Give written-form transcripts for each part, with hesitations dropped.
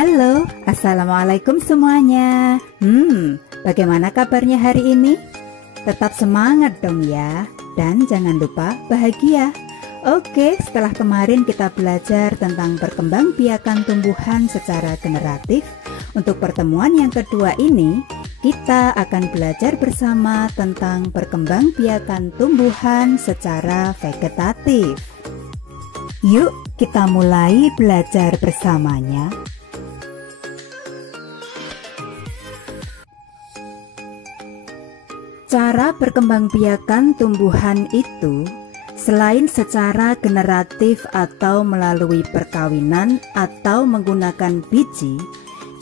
Halo, Assalamualaikum semuanya. Bagaimana kabarnya hari ini? Tetap semangat dong ya. Dan jangan lupa bahagia. Oke, setelah kemarin kita belajar tentang perkembangbiakan tumbuhan secara generatif, untuk pertemuan yang kedua ini, kita akan belajar bersama tentang perkembangbiakan tumbuhan secara vegetatif. Yuk, kita mulai belajar bersamanya. Cara perkembangbiakan tumbuhan itu, selain secara generatif atau melalui perkawinan atau menggunakan biji,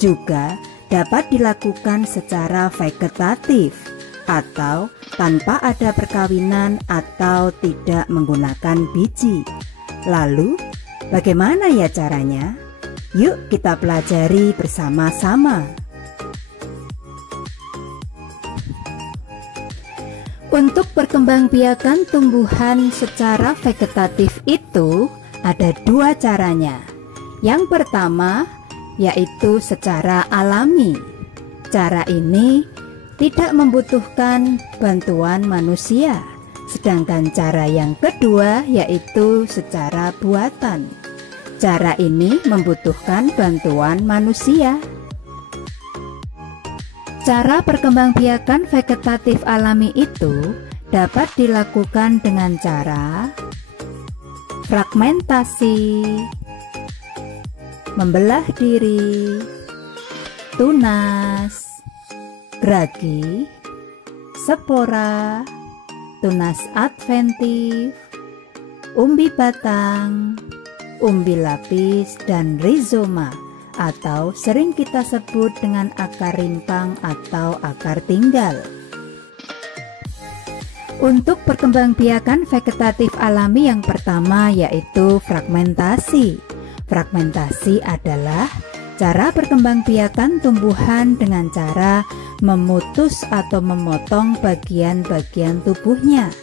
juga dapat dilakukan secara vegetatif atau tanpa ada perkawinan atau tidak menggunakan biji. Lalu, bagaimana ya caranya? Yuk kita pelajari bersama-sama. Untuk perkembangbiakan tumbuhan secara vegetatif itu ada dua caranya. Yang pertama yaitu secara alami. Cara ini tidak membutuhkan bantuan manusia. Sedangkan cara yang kedua yaitu secara buatan. Cara ini membutuhkan bantuan manusia. Cara perkembangbiakan vegetatif alami itu dapat dilakukan dengan cara fragmentasi, membelah diri, tunas, geragi, spora, tunas adventif, umbi batang, umbi lapis, dan rizoma, atau sering kita sebut dengan akar rimpang atau akar tinggal. Untuk perkembangbiakan vegetatif alami yang pertama yaitu fragmentasi. Fragmentasi adalah cara perkembangbiakan tumbuhan dengan cara memutus atau memotong bagian-bagian tubuhnya,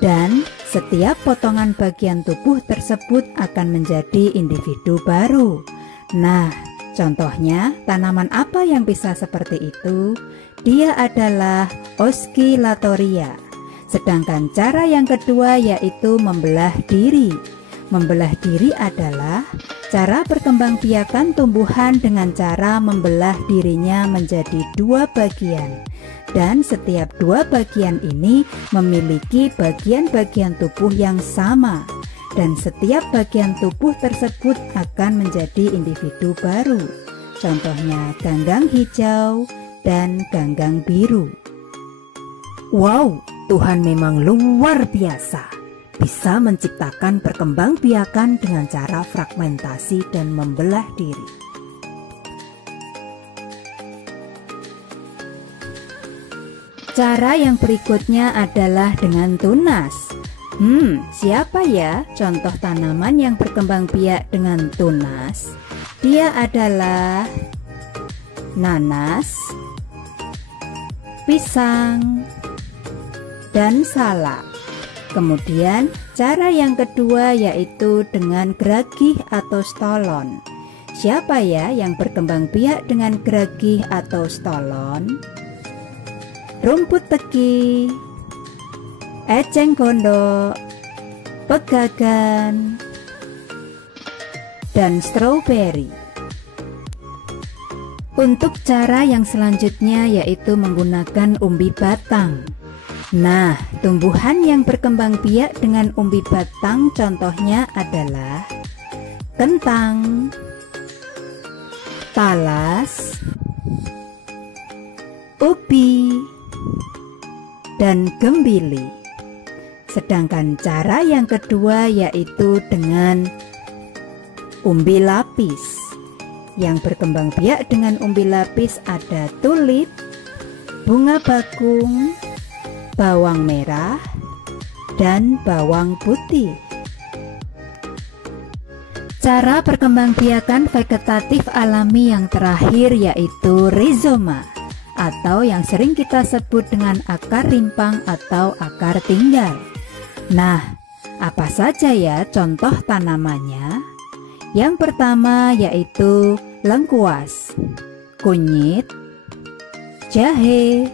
dan setiap potongan bagian tubuh tersebut akan menjadi individu baru. Nah, contohnya tanaman apa yang bisa seperti itu? Dia adalah Oscillatoria. Sedangkan cara yang kedua yaitu membelah diri. Membelah diri adalah cara perkembangbiakan tumbuhan dengan cara membelah dirinya menjadi dua bagian. Dan setiap dua bagian ini memiliki bagian-bagian tubuh yang sama. Dan setiap bagian tubuh tersebut akan menjadi individu baru. Contohnya ganggang hijau dan ganggang biru. Wow, Tuhan memang luar biasa. Bisa menciptakan perkembangbiakan dengan cara fragmentasi dan membelah diri. Cara yang berikutnya adalah dengan tunas. Siapa ya contoh tanaman yang berkembang biak dengan tunas? Dia adalah nanas, pisang, dan salak. Kemudian cara yang kedua yaitu dengan geragih atau stolon. Siapa ya yang berkembang biak dengan geragih atau stolon? Rumput teki, eceng gondok, pegagan, dan stroberi. Untuk cara yang selanjutnya yaitu menggunakan umbi batang. Nah, tumbuhan yang berkembang biak dengan umbi batang contohnya adalah kentang, talas, ubi, dan gembili. Sedangkan cara yang kedua yaitu dengan umbi lapis. Yang berkembang biak dengan umbi lapis ada tulip, bunga bakung, bawang merah, dan bawang putih. Cara perkembangbiakan vegetatif alami yang terakhir yaitu rizoma, atau yang sering kita sebut dengan akar rimpang atau akar tinggal. Nah, apa saja ya contoh tanamannya? Yang pertama yaitu lengkuas, kunyit, jahe,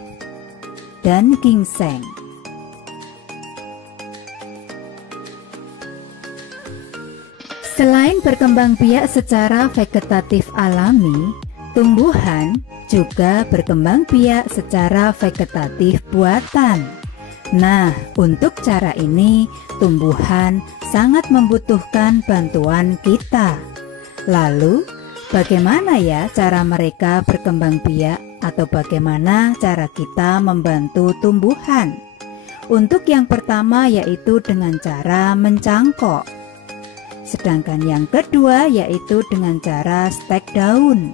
dan ginseng. Selain berkembang biak secara vegetatif alami, tumbuhan juga berkembang biak secara vegetatif buatan. Nah, untuk cara ini, tumbuhan sangat membutuhkan bantuan kita. Lalu, bagaimana ya cara mereka berkembang biak atau bagaimana cara kita membantu tumbuhan? Untuk yang pertama yaitu dengan cara mencangkok. Sedangkan yang kedua yaitu dengan cara stek daun.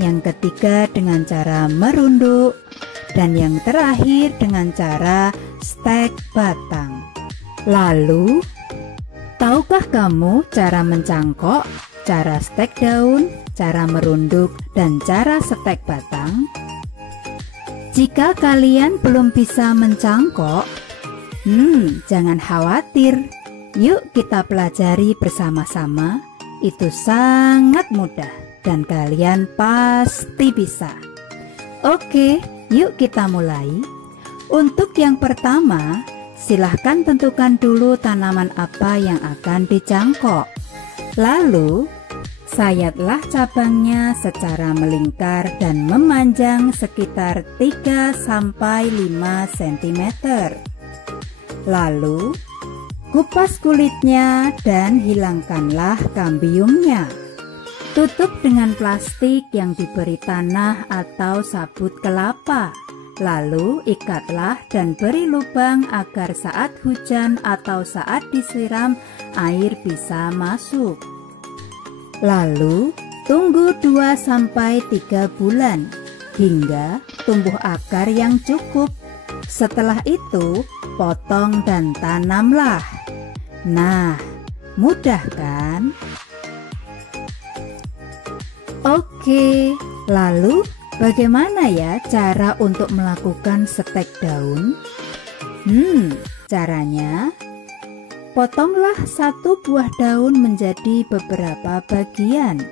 Yang ketiga dengan cara merunduk. Dan yang terakhir dengan cara stek batang. Lalu, tahukah kamu cara mencangkok, cara stek daun, cara merunduk, dan cara stek batang? Jika kalian belum bisa mencangkok, jangan khawatir. Yuk kita pelajari bersama-sama. Itu sangat mudah dan kalian pasti bisa. Oke, yuk kita mulai. Untuk yang pertama, silahkan tentukan dulu tanaman apa yang akan dicangkok. Lalu, sayatlah cabangnya secara melingkar dan memanjang sekitar 3-5 cm. Lalu, kupas kulitnya dan hilangkanlah kambiumnya. Tutup dengan plastik yang diberi tanah atau sabut kelapa. Lalu ikatlah dan beri lubang agar saat hujan atau saat disiram air bisa masuk. Lalu tunggu 2-3 bulan hingga tumbuh akar yang cukup. Setelah itu potong dan tanamlah. Nah, mudah kan? Oke, lalu bagaimana ya cara untuk melakukan stek daun? Caranya, potonglah satu buah daun menjadi beberapa bagian.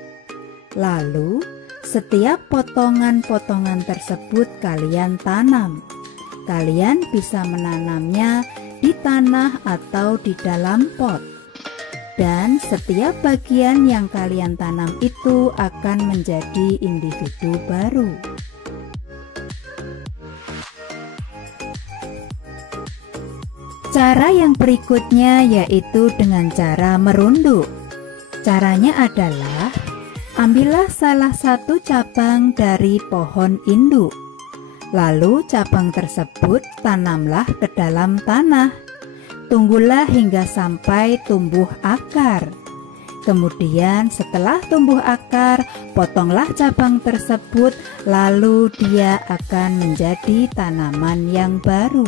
Lalu, setiap potongan-potongan tersebut kalian tanam. Kalian bisa menanamnya di tanah atau di dalam pot. Dan setiap bagian yang kalian tanam itu akan menjadi individu baru. Cara yang berikutnya yaitu dengan cara merunduk. Caranya adalah, ambillah salah satu cabang dari pohon induk. Lalu cabang tersebut tanamlah ke dalam tanah. Tunggulah hingga sampai tumbuh akar. Kemudian setelah tumbuh akar, potonglah cabang tersebut, lalu dia akan menjadi tanaman yang baru.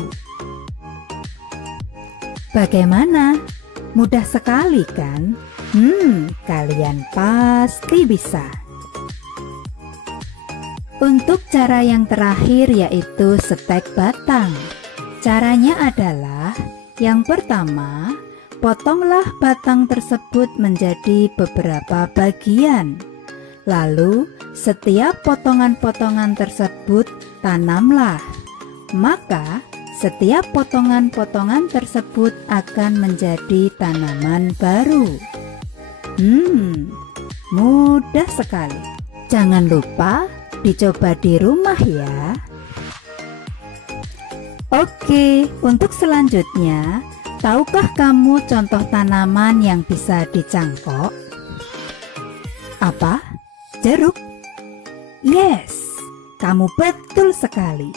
Bagaimana? Mudah sekali kan? Kalian pasti bisa. Untuk cara yang terakhir yaitu stek batang. Caranya adalah, yang pertama, potonglah batang tersebut menjadi beberapa bagian. Lalu, setiap potongan-potongan tersebut tanamlah. Maka, setiap potongan-potongan tersebut akan menjadi tanaman baru. Mudah sekali. Jangan lupa dicoba di rumah ya. Oke, untuk selanjutnya, tahukah kamu contoh tanaman yang bisa dicangkok? Apa? Jeruk? Yes, kamu betul sekali.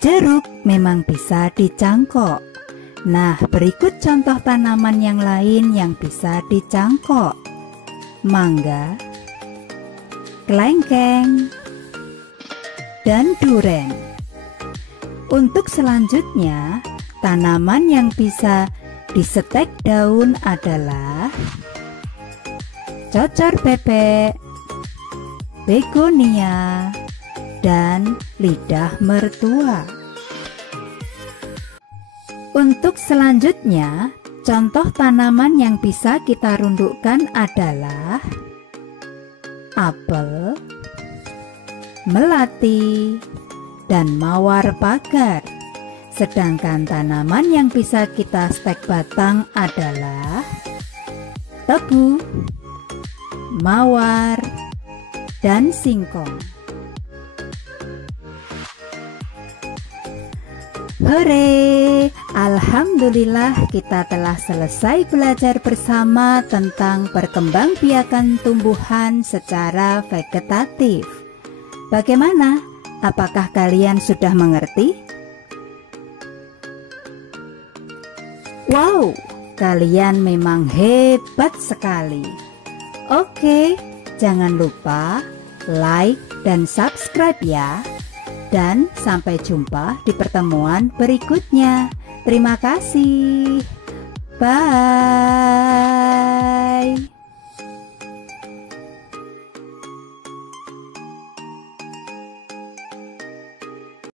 Jeruk memang bisa dicangkok. Nah, berikut contoh tanaman yang lain yang bisa dicangkok. Mangga, kelengkeng, dan duren. Untuk selanjutnya, tanaman yang bisa disetek daun adalah cocor bebek, begonia, dan lidah mertua. Untuk selanjutnya, contoh tanaman yang bisa kita rundukkan adalah apel, melati, dan mawar pagar. Sedangkan tanaman yang bisa kita stek batang adalah tebu, mawar, dan singkong. Hore! Alhamdulillah kita telah selesai belajar bersama tentang perkembangbiakan tumbuhan secara vegetatif. Bagaimana? Apakah kalian sudah mengerti? Wow, kalian memang hebat sekali. Oke, jangan lupa like dan subscribe ya. Dan sampai jumpa di pertemuan berikutnya. Terima kasih. Bye.